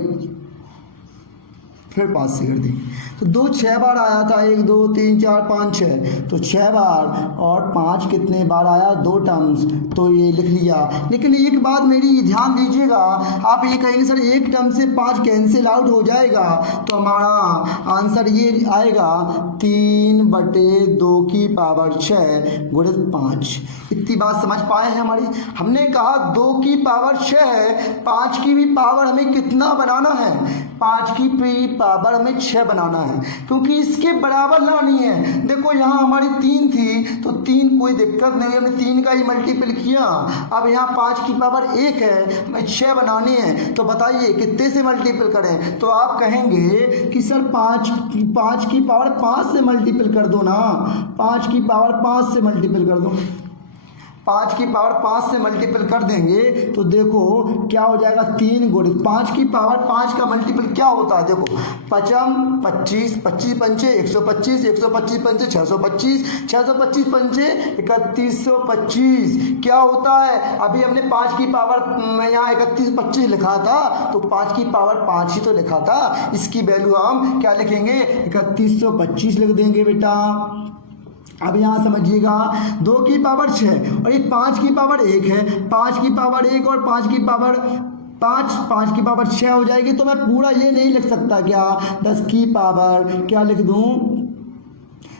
फिर 5 से कर देंगे तो 2 6 बार आया था, 1 2 3 4 5 6, तो 6 बार और 5 कितने बार आया, 2 टर्म्स, तो ये लिख लिया। लेकिन एक बात मेरी ध्यान दीजिएगा, आप ये कहेंगे सर एक टर्म से 5 कैंसिल आउट हो जाएगा, तो हमारा आंसर ये आएगा 3/2 की पावर 6 गुणित 5। इतनी बात समझ पाए हैं हमारी। हमने कहा 2 की पावर 6 है, 5 की भी पावर हमें कितना बनाना है, 5 की भी पावर हमें 6 बनाना है, क्योंकि इसके बराबर लानी है। देखो यहाँ हमारी 3 थी तो 3 कोई दिक्कत नहीं, हमने 3 का ही मल्टीपल किया। अब यहाँ 5 की पावर 1 है, हमें 6 बनानी है, तो बताइए कितने से मल्टीपल करें। तो आप कहेंगे कि सर 5 की पावर 5 से मल्टीपल कर दो ना, 5 की पावर 5 से मल्टीपल कर दो। 5 की पावर 5 से मल्टीपल कर देंगे तो देखो क्या हो जाएगा, 3 गुणित 5 की पावर 5 का मल्टीपल क्या होता है, देखो 5 25 25 पंचे 125 125 पंचे 625 625 पंचे 3125 क्या होता है। अभी हमने 5 की पावर यहाँ 3125 लिखा था, तो 5 की पावर 5 ही तो लिखा था, इसकी वैल्यू हम क्या लिखेंगे, 3125 लिख देंगे बेटा। अब यहाँ समझिएगा 2 की पावर 6 और ये 5 की पावर 1 है, 5 की पावर 1 और 5 की पावर 5 की पावर 6 हो जाएगी। तो मैं पूरा ये नहीं लिख सकता क्या, 10 की पावर क्या लिख दूँ,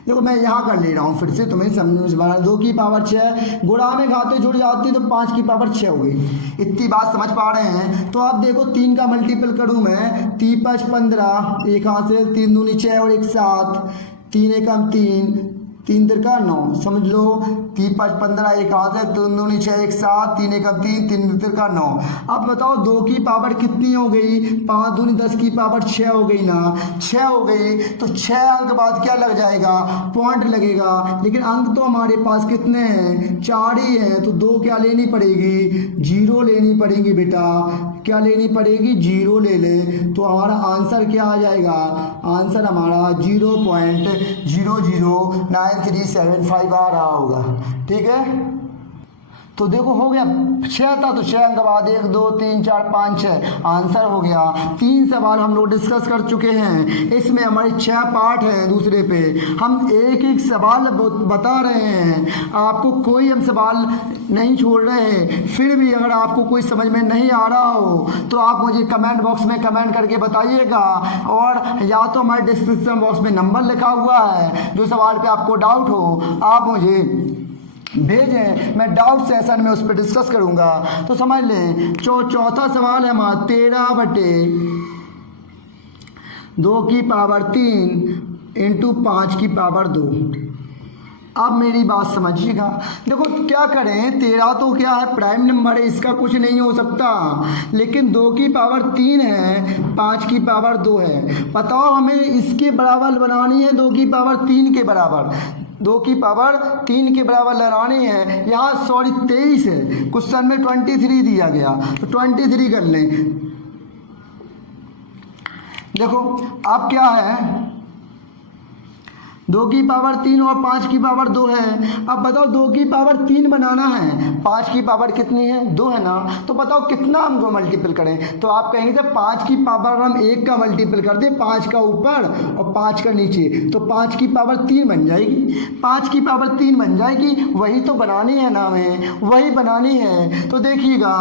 देखो मैं यहाँ कर ले रहा हूँ फिर से तुम्हें समझ में। 2 की पावर 6 गुणा में घाते जुड़ जाती तो 5 की पावर 6 हो गई। इतनी बात समझ पा रहे हैं। तो आप देखो 3 का मल्टीपल करूँ मैं, 3 5 15, एक हाथ से 3 दूनी 6 और 1 7, 3 एकम 3 3 3 9, समझ लो 3 5 15, एक हाथ है 3 दूनी 6 1 7, 3 एकम 3 3 3 9। अब बताओ 2 की पावर कितनी हो गई, 5 दूनी 10 की पावर 6 हो गई ना, 6 हो गई तो 6 अंक बाद क्या लग जाएगा, पॉइंट लगेगा। लेकिन अंक तो हमारे पास कितने हैं, 4 ही हैं, तो 2 क्या लेनी पड़ेगी, 0 लेनी पड़ेगी बेटा। क्या लेनी पड़ेगी, 0 ले ले, तो हमारा आंसर क्या आ जाएगा, आंसर हमारा 0.009375 आ रहा होगा। ठीक है, तो देखो हो गया, 6 था तो 6 अंक बाद 1 2 3 4 5 6 आंसर हो गया। 3 सवाल हम लोग डिस्कस कर चुके हैं, इसमें हमारे 6 पार्ट हैं। दूसरे पे हम एक एक सवाल बता रहे हैं, आपको कोई हम सवाल नहीं छोड़ रहे हैं। फिर भी अगर आपको कोई समझ में नहीं आ रहा हो तो आप मुझे कमेंट बॉक्स में कमेंट करके बताइएगा, और या तो हमारे डिस्क्रिप्शन बॉक्स में नंबर लिखा हुआ है, जो सवाल पे आपको डाउट हो आप मुझे भेजें, मैं डाउट सेशन में उस पर डिस्कस करूंगा। तो समझ लें, चौथा सवाल है हमारा 13/2 की पावर 3 इंटू 5 की पावर 2। अब मेरी बात समझिएगा, देखो क्या करें, 13 तो क्या है, प्राइम नंबर है, इसका कुछ नहीं हो सकता। लेकिन 2 की पावर 3 है, 5 की पावर 2 है। बताओ हमें इसके बराबर बनानी है, 2 की पावर 3 के बराबर, 2 की पावर 3 के बराबर लगानी है। यहाँ सॉरी 23 है, क्वेश्चन में 23 दिया गया, तो 23 कर लें। देखो अब क्या है, 2 की पावर 3 और 5 की पावर 2 है। अब बताओ 2 की पावर 3 बनाना है, 5 की पावर कितनी है, 2 है ना, तो बताओ कितना हम दो मल्टीपल करें। तो आप कहेंगे जब 5 की पावर हम 1 का मल्टीपल कर दें, 5 का ऊपर और 5 का नीचे, तो 5 की पावर 3 बन जाएगी। 5 की पावर 3 बन जाएगी, वही तो बनानी है ना हमें, वही बनानी है। तो देखिएगा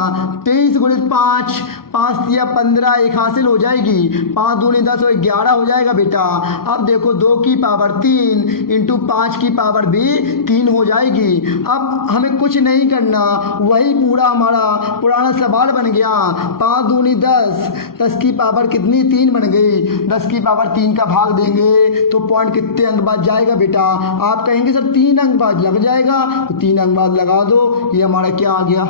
23 गुणित 5, 5 या 15, एक हासिल हो जाएगी, 5 दूनी 10 और 11 हो जाएगा बेटा। अब देखो 2 की पावर 3 इंटू 5 की पावर भी 3 हो जाएगी। अब हमें कुछ नहीं करना, वही पूरा हमारा पुराना सवाल बन गया। 5 दूनी 10, 10 की पावर कितनी 3 बन गई, 10 की पावर 3 का भाग देंगे तो पॉइंट कितने अंक बाद जाएगा बेटा। आप कहेंगे सर 3 अंक बाद लग जाएगा, तो 3 अंक बाद लगा दो, ये हमारा क्या आ गया,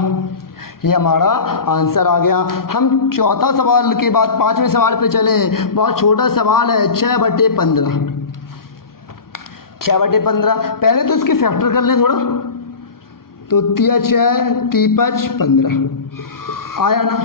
ये हमारा आंसर आ गया। हम चौथा सवाल के बाद 5वें सवाल पे चले। बहुत छोटा सवाल है, 6/15। 6/15 पहले तो इसके फैक्टर कर लें थोड़ा, तो 3 6 3 5 15 आया ना।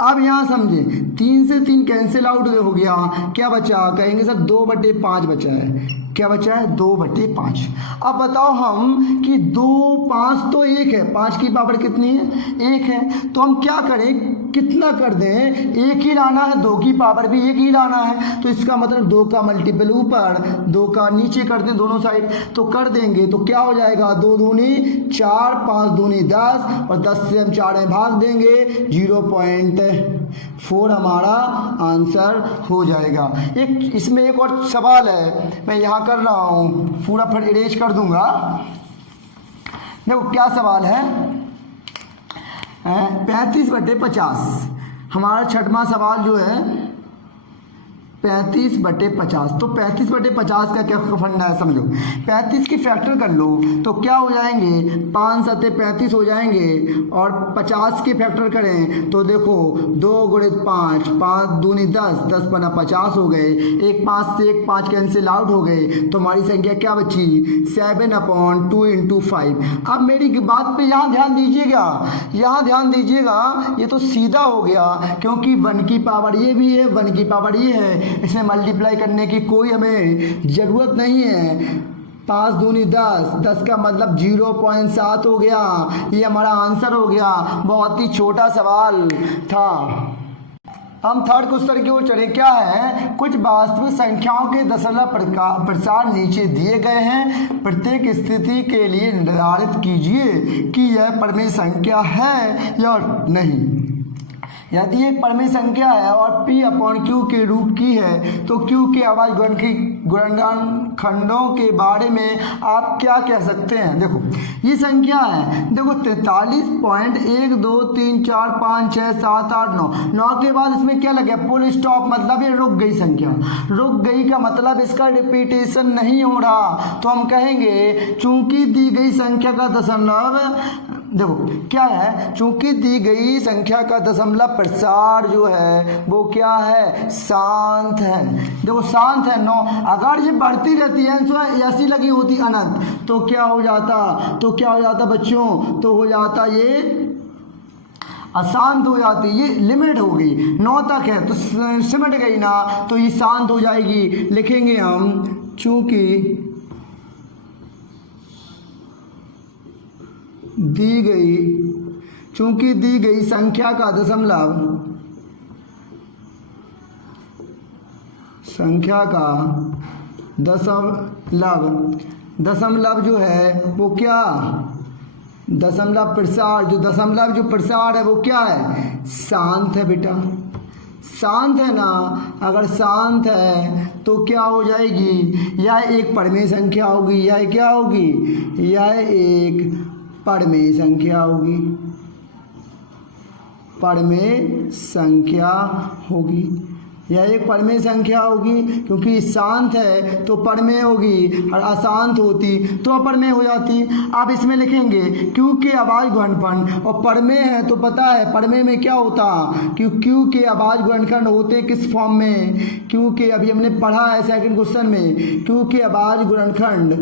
अब यहाँ समझे, 3 से 3 कैंसिल आउट हो गया, क्या बचा, कहेंगे सर 2/5 बचा है। क्या बचा है, 2/5। अब बताओ हम कि 2 5 तो 1 है, 5 की पावर कितनी है, 1 है। तो हम क्या करें, कितना कर दें, 1 ही लाना है, 2 की पावर भी 1 ही लाना है। तो इसका मतलब 2 का मल्टीपल ऊपर, 2 का नीचे कर दें दोनों साइड, तो कर देंगे तो क्या हो जाएगा, 2 दूनी 4, 5 दूनी 10, और 10 से हम 4 में भाग देंगे, 0.4 हमारा आंसर हो जाएगा। एक इसमें एक और सवाल है, मैं यहाँ कर रहा हूँ, पूरा फिर इरेज कर दूंगा। देखो क्या सवाल है, 35/50 हमारा छठवां सवाल जो है 35/50। तो 35/50 का क्या फंडा है, समझो 35 की फैक्टर कर लो तो क्या हो जाएंगे, 5 7 35 हो जाएंगे, और 50 की फैक्टर करें तो देखो 2 × 5, 5 दूनी 10, 10 × 50 हो गए, एक 5 से एक 5 कैंसिल आउट हो गए, तो हमारी संख्या क्या बची, 7/2 × 5। अब मेरी बात पे यहाँ ध्यान दीजिएगा, यहाँ ध्यान दीजिएगा, ये तो सीधा हो गया, क्योंकि 1 की पावर ये भी है, 1 की पावर ये है, इसमें मल्टीप्लाई करने की कोई हमें ज़रूरत नहीं है। 5 दूनी 10, 10 का मतलब 0.7 हो गया, ये हमारा आंसर हो गया। बहुत ही छोटा सवाल था। हम थर्ड क्वेश्चन की ओर चले। क्या है, कुछ वास्तविक संख्याओं के दशमलव प्रसार नीचे दिए गए हैं, प्रत्येक स्थिति के लिए निर्धारित कीजिए कि यह परिमेय संख्या है या नहीं। यदि एक परिमेय संख्या है और P/Q के रूप की है तो Q के अभाज्य गुणनखंडों के बारे में आप क्या कह सकते हैं। देखो ये संख्या है, देखो 43.1 2 3 4 5 6 7 8 9, 9 के बाद इसमें क्या लगे, फुल स्टॉप, मतलब ये रुक गई संख्या। रुक गई का मतलब इसका रिपीटेशन नहीं हो रहा, तो हम कहेंगे चूंकि दी गई संख्या का दशमलव, देखो क्या है, चूंकि दी गई संख्या का दशमलव प्रसार जो है वो क्या है, शांत है। देखो शांत है 9, अगर ये बढ़ती रहती है ऐसी लगी होती अनंत तो क्या हो जाता, बच्चों, तो हो जाता ये अशांत हो जाती, ये लिमिट हो गई 9 तक है तो सिमट गई ना, तो ये शांत हो जाएगी। लिखेंगे हम चूंकि दी गई संख्या का दशमलव जो है वो क्या, दशमलव प्रसार, जो प्रसार है वो क्या है, शांत है बेटा, शांत है ना। अगर शांत है तो क्या हो जाएगी, यह एक परिमेय संख्या होगी, यह क्या होगी, यह एक परिमेय संख्या होगी, परिमेय संख्या होगी, यह एक परिमेय संख्या होगी, क्योंकि शांत है तो परिमेय होगी, और अशांत होती तो अपरिमेय हो जाती। अब इसमें लिखेंगे क्यू के अभाज्य गुणनखंड, और परिमेय है तो पता है परिमेय में क्या होता, क्यू के अभाज्य गुणनखंड होते किस फॉर्म में, क्यू के, अभी हमने पढ़ा है सेकंड क्वेश्चन में, क्यू के अभाज्य गुणनखंड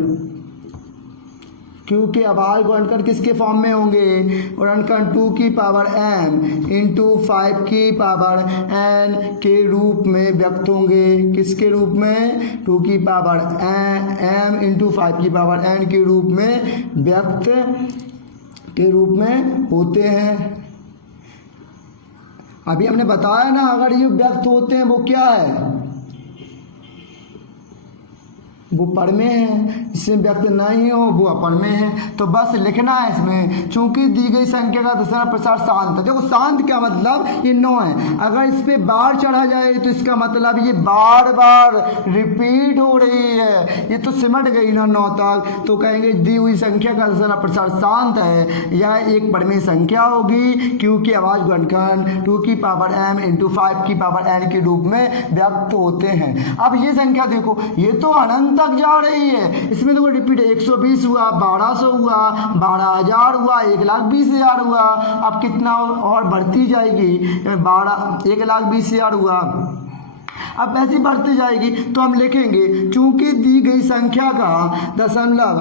किसके फॉर्म में होंगे, गुणनखंड 2 की पावर m इंटू 5 की पावर n के रूप में व्यक्त होंगे। किसके रूप में, 2 की पावर m इंटू 5 की पावर n के रूप में व्यक्त के रूप में होते हैं। अभी हमने बताया ना, अगर ये व्यक्त होते हैं वो क्या है, वो परिमेय है, इसमें व्यक्त नहीं हो वो अपरिमेय है। तो बस लिखना है इसमें, चूंकि दी गई संख्या का दशमलव प्रसार शांत है। देखो शांत क्या मतलब, ये 9 है, अगर इस पे बार चढ़ा जाए तो इसका मतलब ये बार बार रिपीट हो रही है, ये तो सिमट गई ना 9 तक, तो कहेंगे दी हुई संख्या का दशमलव प्रसार शांत है, यह एक परिमेय संख्या होगी, क्योंकि अभाज्य गुणनखंड 2 की पावर m इंटू 5 की पावर n के रूप में व्यक्त होते हैं। अब ये संख्या देखो, ये तो अनंत तक जा रही है, इसमें देखो रिपीट 120 हुआ, 1200 हुआ, 12000 हुआ, 1,20,000 हुआ, अब कितना और बढ़ती जाएगी, 1,20,000 हुआ, अब ऐसी बढ़ती जाएगी। तो हम लिखेंगे चूंकि दी गई संख्या का दशमलव,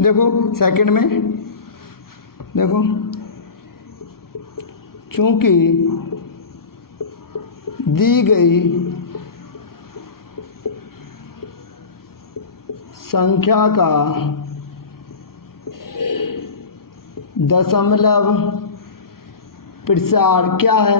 देखो सेकंड में देखो, चूंकि दी गई संख्या का दशमलव प्रसार क्या है?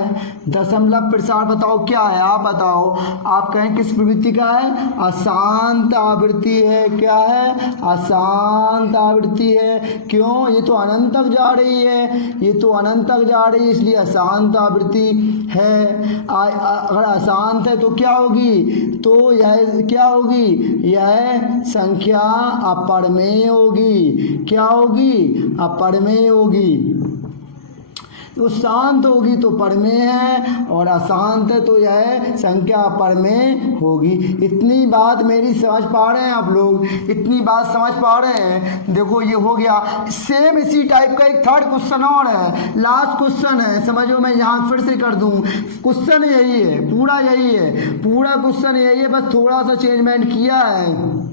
दशमलव प्रसार बताओ क्या है? आप बताओ। आप कहें किस प्रवृत्ति का है? अशांत आवृत्ति है। क्या है? अशांत आवृत्ति है। क्यों? ये तो अनंत तक जा रही है, ये तो अनंत तक जा रही है, इसलिए अशांत आवृत्ति है। अगर अशांत है तो क्या होगी? तो यह क्या होगी? यह संख्या अपरिमेय होगी। क्या होगी? अपरिमेय होगी। तो शांत होगी तो परिमेय है, और अशांत है तो यह संख्या अपरिमेय होगी। इतनी बात मेरी समझ पा रहे हैं आप लोग? इतनी बात समझ पा रहे हैं? देखो ये हो गया। सेम इसी टाइप का एक थर्ड क्वेश्चन और है, लास्ट क्वेश्चन है, समझो। मैं यहाँ फिर से कर दूँ। क्वेश्चन यही है, पूरा यही है, पूरा क्वेश्चन यही है, बस थोड़ा सा चेंजमेंट किया है,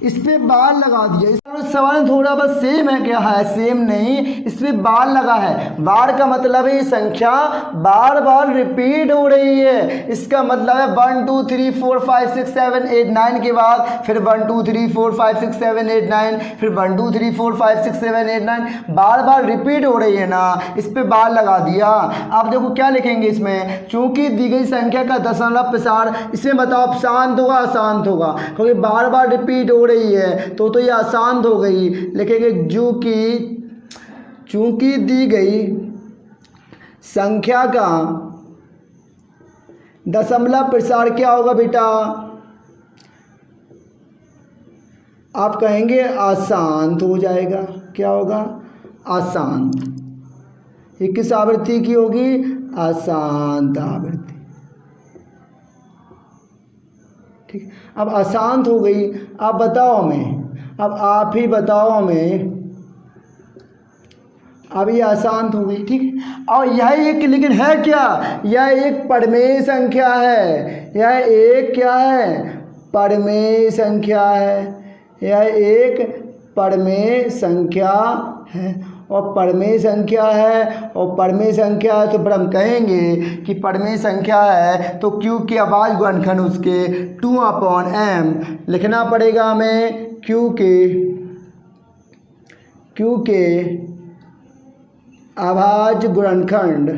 इस पे बार लगा दिया। इस सवाल थोड़ा बस सेम है। क्या है? सेम नहीं, इस पे बार लगा है। बार का मतलब है संख्या बार बार रिपीट हो रही है। इसका मतलब है 1 2 3 4 5 6 7 8 9 के बाद फिर 1 2 3 4 5 6 7 8 9, फिर 1 2 3 4 5 6 7 8 9, बार बार रिपीट हो रही है ना, इस पे बार लगा दिया। अब देखो क्या लिखेंगे इसमें? चूंकि दी गई संख्या का दशमलव प्रसार, इसमें बताओ शांत होगा अशांत होगा? क्योंकि बार बार रिपीट हो रही है तो ये अशांत हो गई। लिखेंगे चूंकि दी गई संख्या का दशमलव प्रसार क्या होगा बेटा? आप कहेंगे अशांत हो जाएगा। क्या होगा? अशांत। ये किस आवृत्ति की होगी? अशांत आवृत्ति। ठीक। अब अशांत हो गई। अब बताओ हमें, अब आप ही बताओ हमें। अब ये अशांत हो गई। ठीक। और यह एक, लेकिन है क्या? यह एक परिमेय संख्या है। यह एक क्या है? परिमेय संख्या है। यह एक परिमेय संख्या है, और परिमेय संख्या है, और परिमेय संख्या है तो फिर हम कहेंगे कि परिमेय संख्या है तो Q की अभाज्य गुणनखंड उसके 2/m लिखना पड़ेगा हमें। Q के अभाज्य गुणनखंड,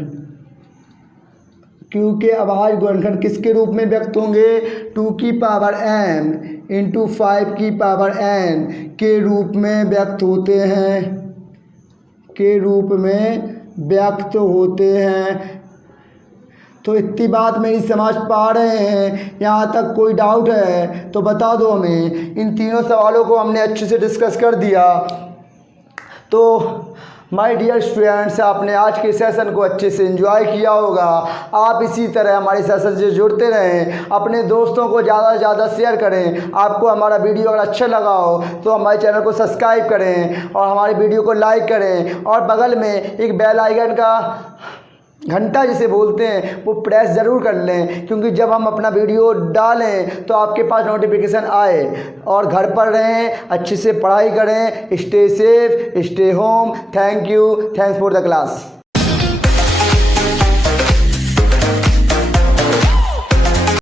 Q के अभाज्य गुणनखंड किसके रूप में व्यक्त होंगे? 2 की पावर m इंटू 5 की पावर n के रूप में व्यक्त होते हैं, के रूप में व्यक्त होते हैं। तो इतनी बात मेरी समझ पा रहे हैं? यहाँ तक कोई डाउट है तो बता दो हमें। इन तीनों सवालों को हमने अच्छे से डिस्कस कर दिया। तो माय डियर स्टूडेंट्स, आपने आज के सेशन को अच्छे से एंजॉय किया होगा। आप इसी तरह हमारे सेशन से जुड़ते रहें, अपने दोस्तों को ज़्यादा से ज़्यादा शेयर करें। आपको हमारा वीडियो अगर अच्छा लगा हो तो हमारे चैनल को सब्सक्राइब करें और हमारे वीडियो को लाइक करें, और बगल में एक बेल आइकन का घंटा जिसे बोलते हैं वो प्रेस ज़रूर कर लें, क्योंकि जब हम अपना वीडियो डालें तो आपके पास नोटिफिकेशन आए। और घर पर रहें, अच्छे से पढ़ाई करें, stay safe, stay home. Thank you, thanks for the class.